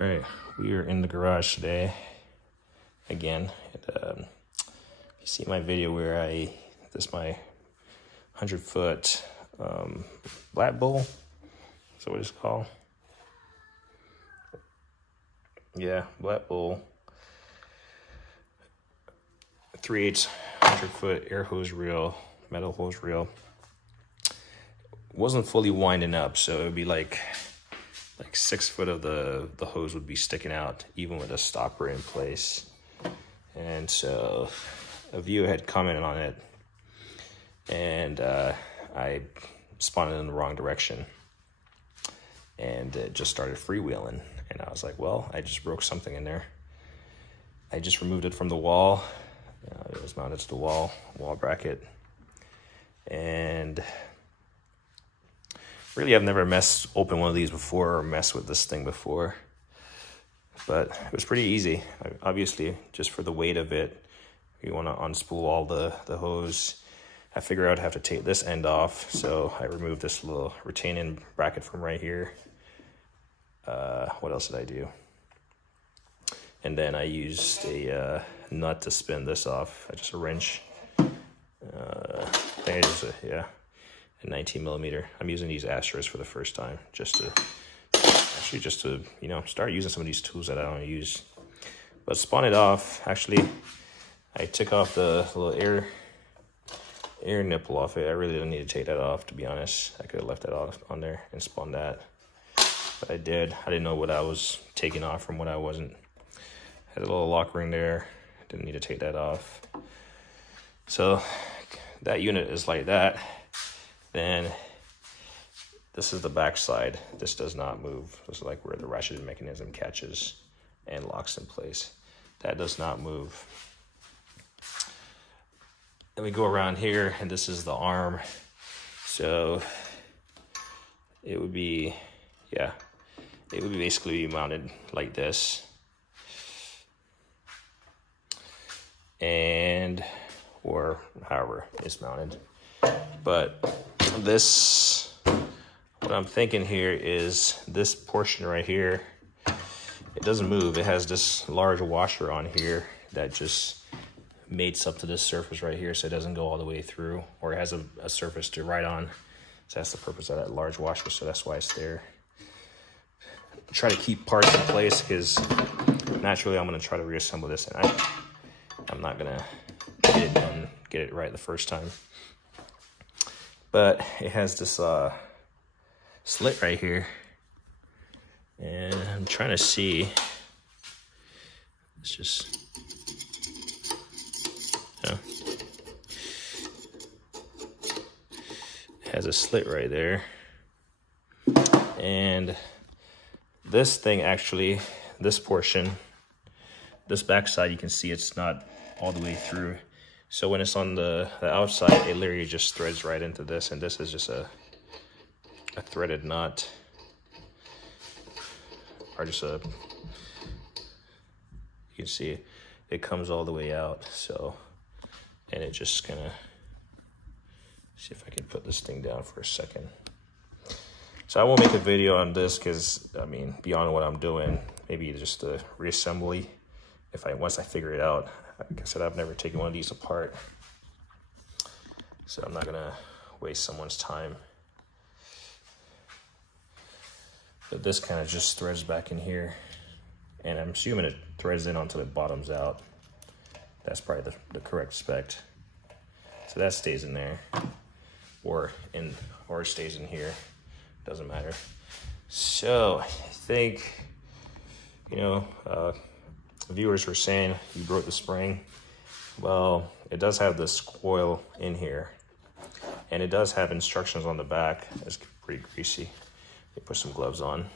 All right, we are in the garage today again. You see my video where this is my 100-foot Blackbull. Is that what it's called? Yeah, Blackbull 3/8 100-foot air hose reel, metal hose reel. Wasn't fully winding up, so it would be like 6 foot of the hose would be sticking out, even with a stopper in place. And so a viewer had commented on it, and I spun it in the wrong direction, and it just started freewheeling. And I was like, well, I just broke something in there. I just removed it from the wall. It was mounted to the wall bracket, and really, I've never opened one of these before or messed with this thing before, but it was pretty easy. Obviously, just for the weight of it, you want to unspool all the hose. I figured I'd have to take this end off, so I removed this little retaining bracket from right here. What else did I do? And then I used a nut to spin this off. Just a wrench. I think it is a 19 millimeter. I'm using these Astros for the first time, just to start using some of these tools that I don't use. But spun it off. Actually, I took off the little air nipple off it. I really didn't need to take that off, to be honest. I could have left that off on there and spun that, but I did. I didn't know what I was taking off from what I wasn't. Had a little lock ring there. Didn't need to take that off. So that unit is like that. Then this is the back side. This does not move. This is like where the ratchet mechanism catches and locks in place. That does not move. Then we go around here, and this is the arm. So it would be, basically mounted like this. Or however it's mounted. But what I'm thinking here is this portion right here, it doesn't move. It has this large washer on here that just mates up to this surface right here, so it doesn't go all the way through, or it has a surface to ride on. So that's the purpose of that large washer, so that's why it's there. Try to keep parts in place, because naturally I'm going to try to reassemble this, and I'm not going to get it right the first time. But it has this slit right here, and I'm trying to see. It's just, it has a slit right there, and this thing actually, this portion, this backside, you can see it's not all the way through. So when it's on the outside, it literally just threads right into this, and this is just a threaded nut, or just you can see it comes all the way out. So, and it just kind of, see if I can put this thing down for a second. So I won't make a video on this, because I mean, beyond what I'm doing, maybe just a reassembly once I figure it out. Like I said, I've never taken one of these apart, so I'm not gonna waste someone's time. But this kind of just threads back in here, and I'm assuming it threads in until it bottoms out. That's probably the correct spec. So that stays in there, or it stays in here. Doesn't matter. So I think, viewers were saying you broke the spring. Well, it does have this coil in here, and it does have instructions on the back. It's pretty greasy. Let me put some gloves on.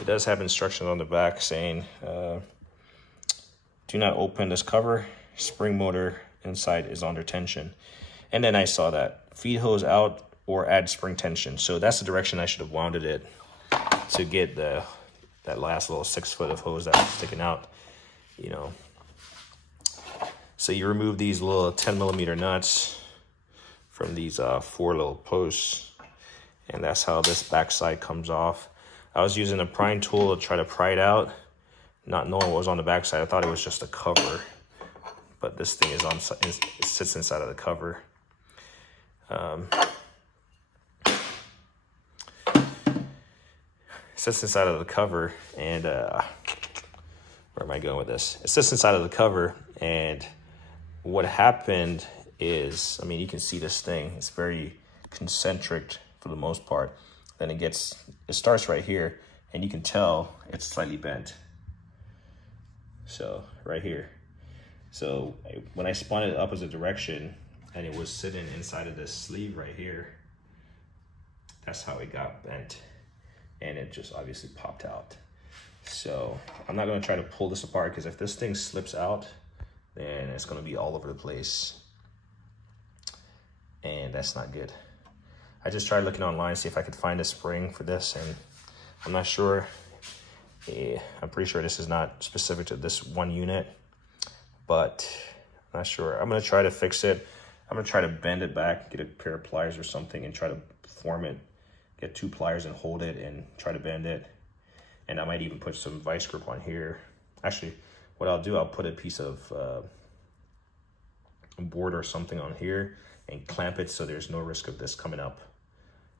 It does have instructions on the back saying, do not open this cover. Spring motor inside is under tension. And then I saw that feed hose out or add spring tension. So that's the direction I should have wounded it, to get that last little 6 foot of hose that was sticking out. So you remove these little 10 millimeter nuts from these 4 little posts, and that's how this backside comes off. I was using a prying tool to try to pry it out, not knowing what was on the backside. I thought it was just a cover, but this thing is on. It sits inside of the cover. Sits inside of the cover, and where am I going with this? It sits inside of the cover, and what happened is, I mean, you can see this thing. It's very concentric for the most part. Then it starts right here, and you can tell it's slightly bent. So right here. So when I spun it opposite direction, and it was sitting inside of this sleeve right here, that's how it got bent. And it just obviously popped out. So I'm not gonna try to pull this apart, because if this thing slips out, then it's gonna be all over the place. And that's not good. I just tried looking online, see if I could find a spring for this, and I'm not sure. I'm pretty sure this is not specific to this one unit, but I'm not sure. I'm gonna try to fix it. I'm gonna try to bend it back, get a pair of pliers or something, and try to form it. Get 2 pliers and hold it and try to bend it. And I might even put some vice grip on here. Actually, what I'll do, I'll put a piece of board or something on here and clamp it so there's no risk of this coming up.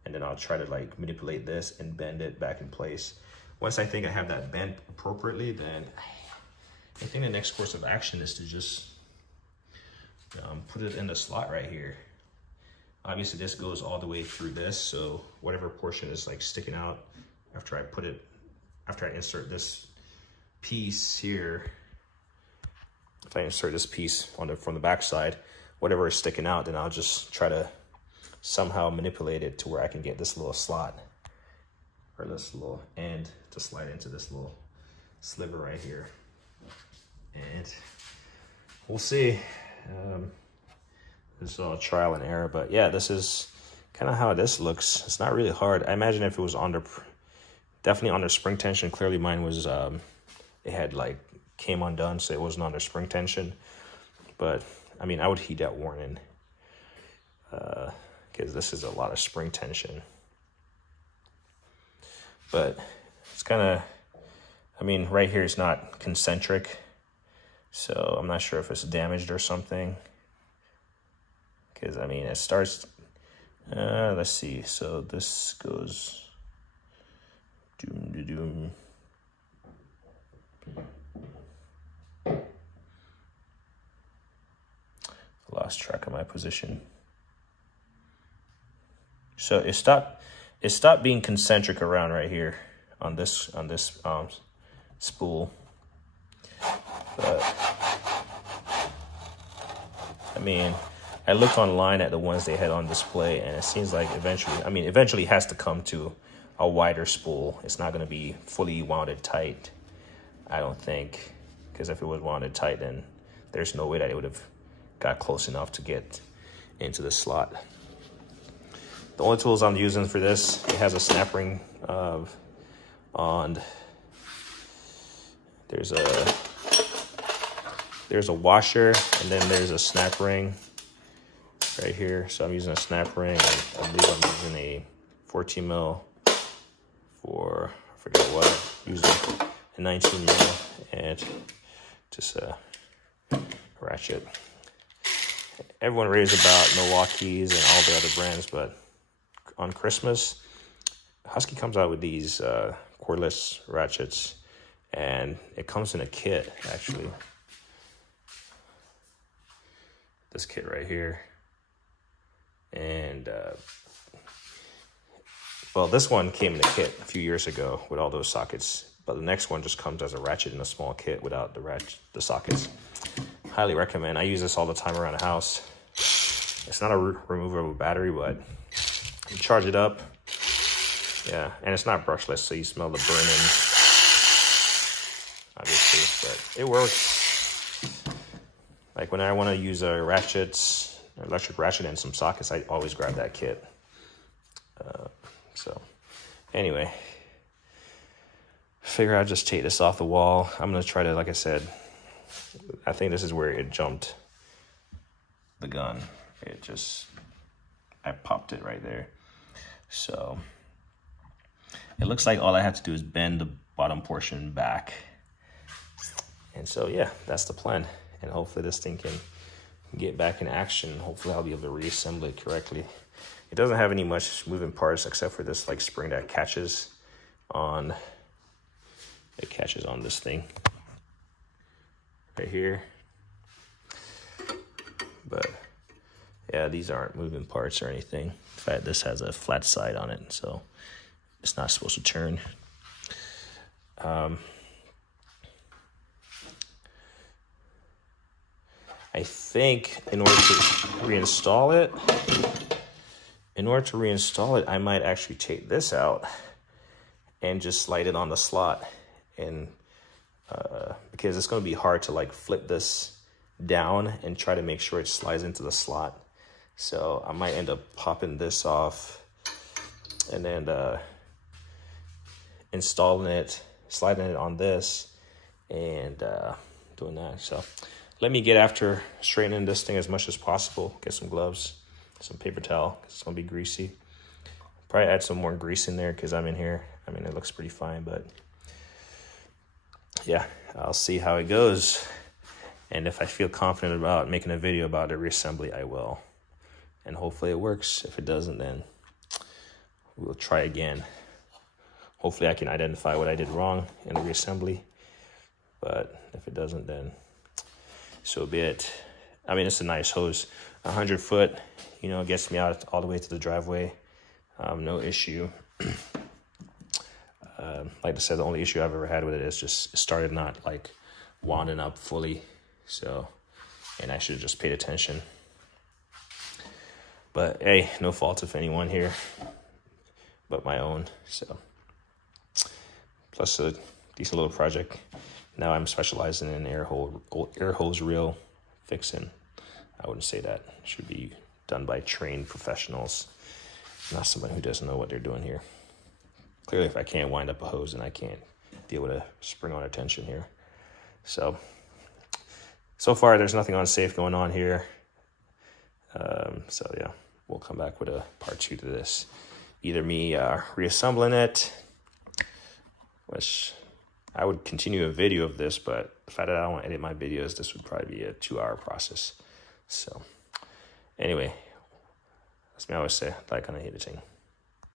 And then I'll try to like manipulate this and bend it back in place. Once I think I have that bent appropriately, then I think the next course of action is to just put it in the slot right here. Obviously this goes all the way through this, so whatever portion is like sticking out after I insert this piece here, if I insert this piece from the back side, whatever is sticking out, then I'll just try to somehow manipulate it to where I can get this little slot or this little end to slide into this little sliver right here. And we'll see. This is all trial and error, but yeah, this is kind of how this looks. It's not really hard. I imagine if it was definitely under spring tension. Clearly mine was, it had like came undone, so it wasn't under spring tension. But I mean, I would heed that warning, because this is a lot of spring tension. But it's kind of, I mean, right here is not concentric, so I'm not sure if it's damaged or something. Because I mean, it starts, let's see, so this goes doom to doom. Lost track of my position. So it stopped being concentric around right here on this spool. But I mean, I looked online at the ones they had on display, and it seems like eventually it has to come to a wider spool. It's not going to be fully wounded tight, I don't think, because if it was wounded tight, then there's no way that it would have got close enough to get into the slot. The only tools I'm using for this, it has a snap ring on. There's a washer, and then there's a snap ring right here. So I'm using a snap ring. I believe I'm using a 14 mil for, I forget what, I'm using a 19 mil and just a ratchet. Everyone raves about Milwaukee's and all the other brands, but on Christmas, Husky comes out with these cordless ratchets, and it comes in a kit, actually. This kit right here. And, well, this one came in a kit a few years ago with all those sockets, but the next one just comes as a ratchet in a small kit without the sockets. Highly recommend. I use this all the time around the house. It's not a removable battery, but you charge it up. Yeah, and it's not brushless, so you smell the burning, obviously, but it works. Like when I want to use a electric ratchet and some sockets, I always grab that kit. So anyway, figure I'll just take this off the wall. I'm going to try to, like I said, I think this is where it jumped the gun. I popped it right there. So it looks like all I have to do is bend the bottom portion back. And so, yeah, that's the plan. And hopefully this thing can get back in action. Hopefully I'll be able to reassemble it correctly. It doesn't have any much moving parts except for this like spring that catches on, this thing right here. But yeah, these aren't moving parts or anything. In fact, this has a flat side on it, so it's not supposed to turn. I think in order to reinstall it, I might actually take this out and just slide it on the slot. And because it's going to be hard to like flip this down and try to make sure it slides into the slot. So I might end up popping this off and then installing it, sliding it on this, and doing that. So let me get after straightening this thing as much as possible. Get some gloves, some paper towel, 'cause it's gonna be greasy. Probably add some more grease in there because I'm in here. I mean, it looks pretty fine, but yeah, I'll see how it goes. And if I feel confident about making a video about the reassembly, I will. And hopefully it works. If it doesn't, then we'll try again. Hopefully I can identify what I did wrong in the reassembly. But if it doesn't, then so be it. I mean, it's a nice hose. 100 foot, you know, gets me out all the way to the driveway. No issue. Like I said, the only issue I've ever had with it is just it started not like winding up fully. So, and I should have just paid attention. But hey, no fault of anyone here but my own. So, plus a decent little project. Now I'm specializing in air hose reel fixing. I wouldn't say that. It should be done by trained professionals, not somebody who doesn't know what they're doing here. Clearly, if I can't wind up a hose, then I can't deal with a spring-on tension here. So far, there's nothing unsafe going on here. So yeah, we'll come back with a part 2 to this. Either me reassembling it, which I would continue a video of this, but the fact that I don't want to edit my videos, this would probably be a 2-hour process. So anyway, that's me always say, like on editing.